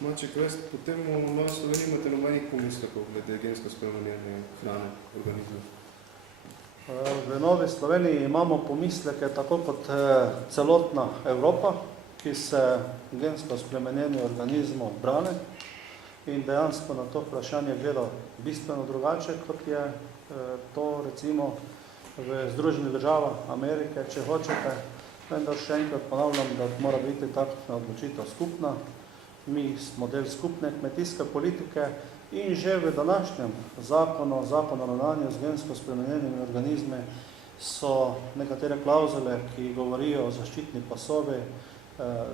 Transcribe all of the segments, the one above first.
Maček, potem v Novi Sloveniji imate nobenih pomislekov glede gensko spremenjene hrane organizma? V Novi Sloveniji imamo pomisleke tako kot celotna Evropa, ki se gensko spremenjeni organizmov brane in dejansko na to vprašanje gleda bistveno drugače, kot je to recimo v Združenih državah Amerike, če hočete. Vendar še enkrat ponavljam, da mora biti takšna odločitev skupna. Mi smo del skupne kmetijske politike in že v današnjem zakonu o ravnanju z gensko spremenjenimi organizmi so nekatere klauzule, ki govorijo o zaščitni pasovi,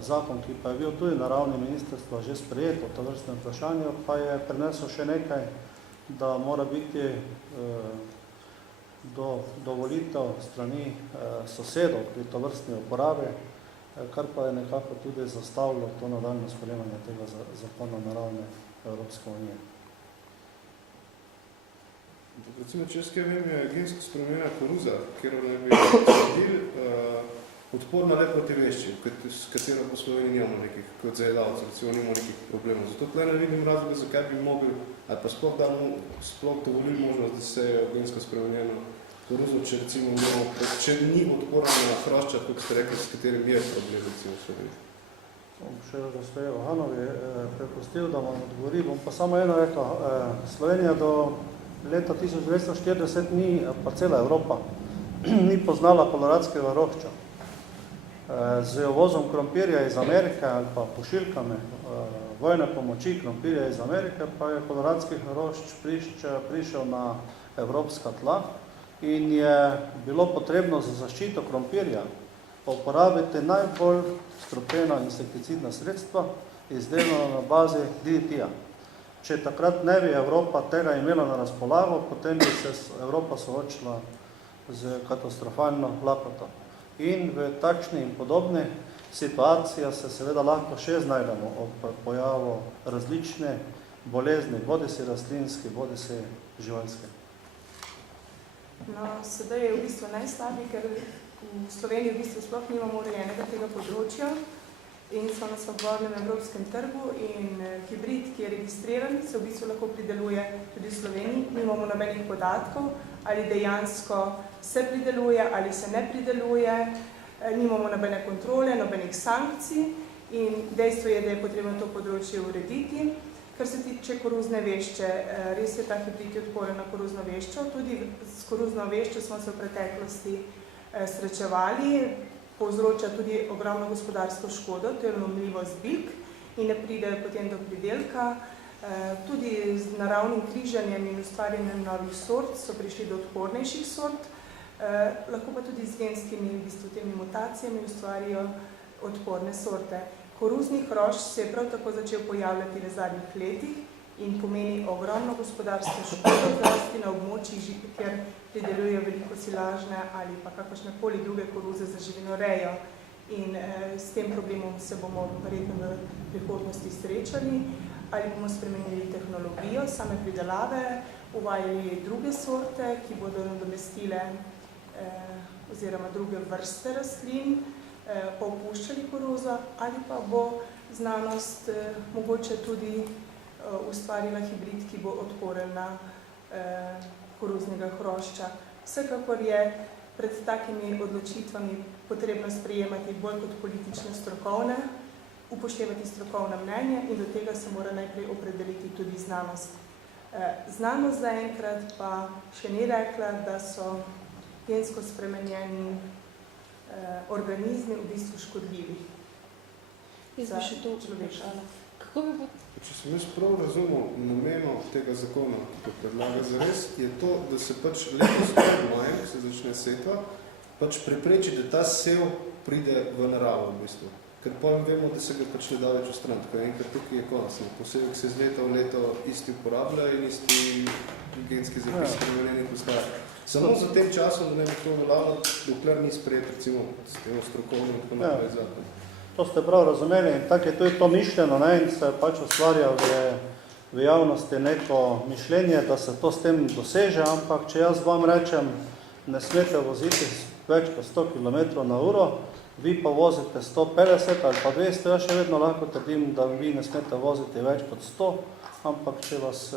zakon, ki pa je bil tudi na ravni ministrstva že sprejet o tovrstnem vprašanju, pa je prinesel še nekaj, da mora biti do dovolitev strani sosedov pri tovrstni uporabi, kar pa je nekako tudi zastavilo to nadaljno sprejemanje tega zakona na ravni Evropske unije. Recimo, če jaz kaj vem, je gensko spremenjena koruza, kjer naj bi sledil odporna le proti vešči, s katero po Sloveniji nimamo nekih, kot zajedavci, recimo nimamo nekih problemov. Zato tle ne vidim razloga, zakaj bi mogli, ali pa sploh dovolili možnost, da se je gensko spremenjeno koruzo, če recimo če ni odporna na hrošča, kot ste rekli, s katerim je problem, recimo v Sloveniji. Bom še gospe Johanovi prepustil, da vam odgovori. Bom pa samo eno rekel. Slovenija do leta 1940 ni, pa cela Evropa, ni poznala koloradskega hrošča. Z uvozom krompirja iz Amerike ali pa pošiljkami vojne pomoči krompirja iz Amerike, pa je koloradski hrošč prišel na evropska tla in je bilo potrebno za zaščito krompirja uporabiti najbolj strupena insekticidna sredstva, izdelana na bazi DDT-ja. Če takrat ne bi Evropa tega imela na razpolago, potem bi se Evropa soočila z katastrofalno lakoto. In v takšni in podobni situaciji se seveda lahko še znajdemo ob pojavu različne bolezni, bodisi rastlinski, bodisi živalske. No, sedaj je v bistvu najslabiji, ker v Sloveniji v bistvu sploh nimamo urejenega tega področja in so na svobodnem evropskem trgu in hibrid, ki je registriran, se v bistvu lahko prideluje tudi v Sloveniji. Nimamo nobenih podatkov, ali dejansko se prideluje, ali se ne prideluje, nimamo nobene kontrole, nobenih sankcij in dejstvo je, da je potrebno to področje urediti. Kar se tiče koruzne vešče, res je ta hibrid odporen na koruzno veščo. Tudi s koruzno veščo smo se v preteklosti srečevali, povzroča tudi ogromno gospodarsko škodo, to je lomljivost bilk in ne pride potem do pridelka. Tudi z naravnim križanjem in ustvarjanjem novih sort so prišli do odpornejših sort, lahko pa tudi z genskimi temi mutacijami ustvarijo odporne sorte. Koruzni hrošč se je prav tako začel pojavljati v zadnjih letih in pomeni ogromno gospodarsko škodo, zlasti na območjih, kjer pridelujejo veliko silažne ali pa kakršnekoli druge koruze za živinorejo. In s tem problemom se bomo verjetno v prihodnosti srečali, ali bomo spremenili tehnologijo same pridelave, uvajali druge sorte, ki bodo nadomestile oziroma druge vrste rastlin, pa opuščali koruzo, ali pa bo znanost mogoče tudi ustvarila hibrid, ki bo odporen na koruznega hrošča. Vsekakor je pred takimi odločitvami potrebno sprejemati bolj kot politične strokovne, upoštevati strokovna mnenja in do tega se mora najprej opredeliti tudi znanost. Znanost zaenkrat pa še ni rekla, da so gensko spremenjeni organizmi v bistvu škodljivi za človeka. Če sem jaz prav razumel nameno tega zakona, ki ga predlaga zares, je to, da se pač letos maj, se začne setva, pač prepreči, da ta sev pride v naravo v bistvu. Ker potem vemo, da se ga pač ne da več v stran, tako enkrat tukaj je konec. Posebej se z leta v leto isti uporablja in isti genski zapis spremenjeni postaja. Samo za tem časom, da ne bi to veljalo, dokler ni sprejet, recimo, s tem strokovnim in tako naprej zakon. To ste prav razumeli in tako je tudi to mišljeno, in se pač ustvarja v javnosti neko mišljenje, da se to s tem doseže, ampak če jaz vam rečem, ne smete voziti več kot 100 km/h, vi pa vozite 150 ali pa 200, jaz še vedno lahko trdim, da vi ne smete voziti več kot 100, ampak če vas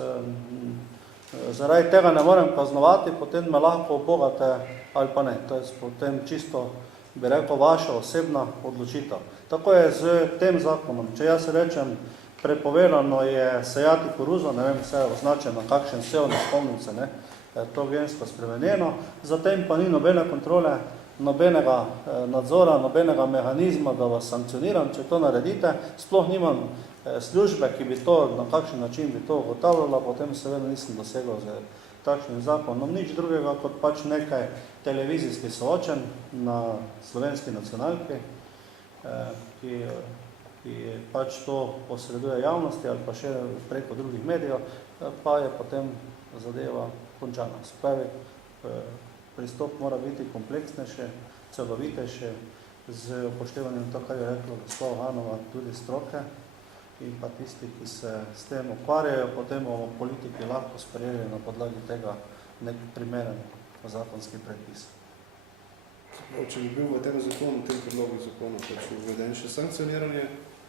zaradi tega ne morem kaznovati, potem me lahko obogate ali pa ne. To je potem čisto, bi rekel, vaša osebna odločitev. Tako je z tem zakonom. Če jaz rečem, prepovedano je sejati koruzo, ne vem, vse je označeno, kakšen sev, ne spomnim se, ne, to gensko spremenjeno, zatem pa ni nobene kontrole, nobenega nadzora, nobenega mehanizma, da vas sankcioniram, če to naredite. Sploh nimam službe, ki bi to, na kakšen način bi to ugotavljala, potem seveda nisem dosegel z takšnim zakonom. Nič drugega kot pač nekaj televizijskih soočenj na slovenski nacionalki, ki pač to posreduje javnosti ali pa še preko drugih medijev, pa je potem zadeva končana. Spravi, pristop mora biti kompleksnejše, celovitejše, z upoštevanjem to, kar je rekla gospa Hanova, tudi stroke in pa tisti, ki se s tem ukvarjajo, potem bomo politiki lahko sprejeli na podlagi tega nek primeren zakonski predpis. Če bi bil v tem zakonu, v tem predlogu zakonu, pač uveden še sankcioniranje,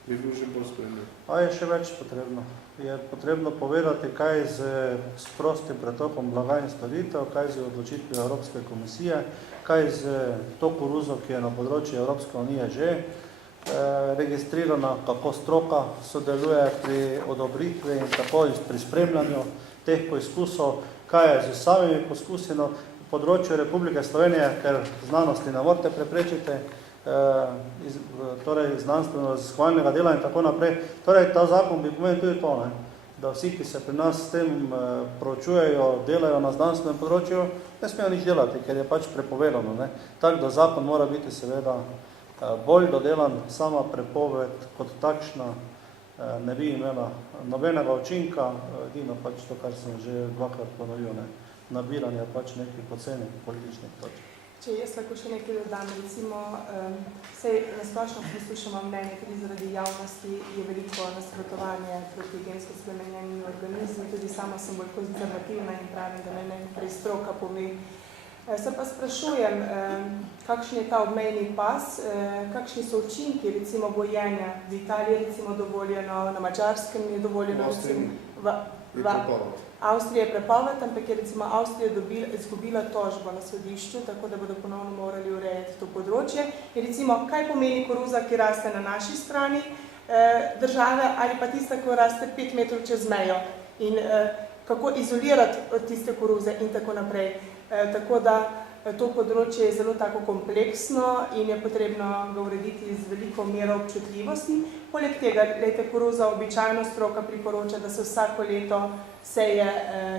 bi bil že bolj spremljiv. A je še več potrebno. Je potrebno povedati, kaj z prostim pretokom blaga in storitev, kaj z odločitvijo Evropske komisije, kaj z to koruzo, ki je na področju Evropske unije že registrirana, kako stroka sodeluje pri odobritvi in tako pri spremljanju teh poizkusov, kaj je z samimi poskusi na področju Republike Slovenije, ker znanosti ne morete preprečiti, torej znanstveno-raziskovalnega dela in tako naprej. Torej, ta zakon bi pomenil tudi to, ne? Da vsi, ki se pri nas s tem proučujejo, delajo na znanstvenem področju, ne smejo nič delati, ker je pač prepovedano. Tako da zakon mora biti seveda bolj dodelan, sama prepoved kot takšna ne bi imela nobenega učinka, edino pač to, kar sem že dvakrat ponovil, nabiranje pač nekih poceni političnih točk. Če jaz lahko še nekaj dodam, recimo, sej nasplošno poslušamo mnenje, tudi zaradi javnosti je veliko nasprotovanje proti gensko spremenjenim organizmom, tudi sama sem bolj konzervativna in pravim, da ne prej stroka pove. Se pa sprašujem, kakšen je ta obmejni pas, kakšni so učinki, recimo gojenja. V Italiji recimo dovoljeno, na Madžarskem je dovoljeno, Avstrija je prepoved, ampak je recimo Avstrija izgubila tožbo na sodišču, tako da bodo ponovno morali urejati to področje. In recimo, kaj pomeni koruza, ki raste na naši strani države, ali pa tista, ki raste 5 metrov čez mejo in kako izolirati od tiste koruze in tako naprej. Tako da to področje je zelo tako kompleksno in je potrebno ga urediti z veliko mero občutljivosti. Poleg tega, glejte, koruza običajno stroka priporoča, da se vsako leto seje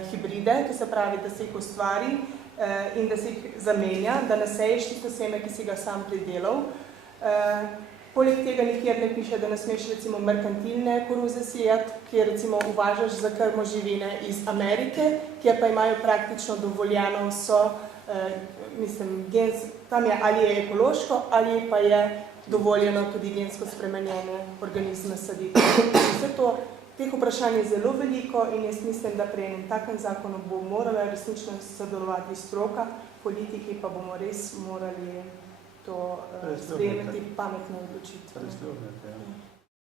hibride, to se pravi, da se jih ustvari in da se jih zamenja, da ne seješ tisto seme, ki si ga sam pridelal. Poleg tega nikjer ne piše, da ne smeš recimo merkantilne koruze sejati, kjer recimo uvažaš za krmo živine iz Amerike, kjer pa imajo praktično dovoljeno vso, tam je ali je ekološko, ali pa je dovoljeno tudi gensko spremenjene organizme saditi. Vse to, teh vprašanj je zelo veliko in jaz mislim, da pri enem takem zakonu bo morala resnično sodelovati stroka, politiki pa bomo res morali to sprejemati pametne odločitve.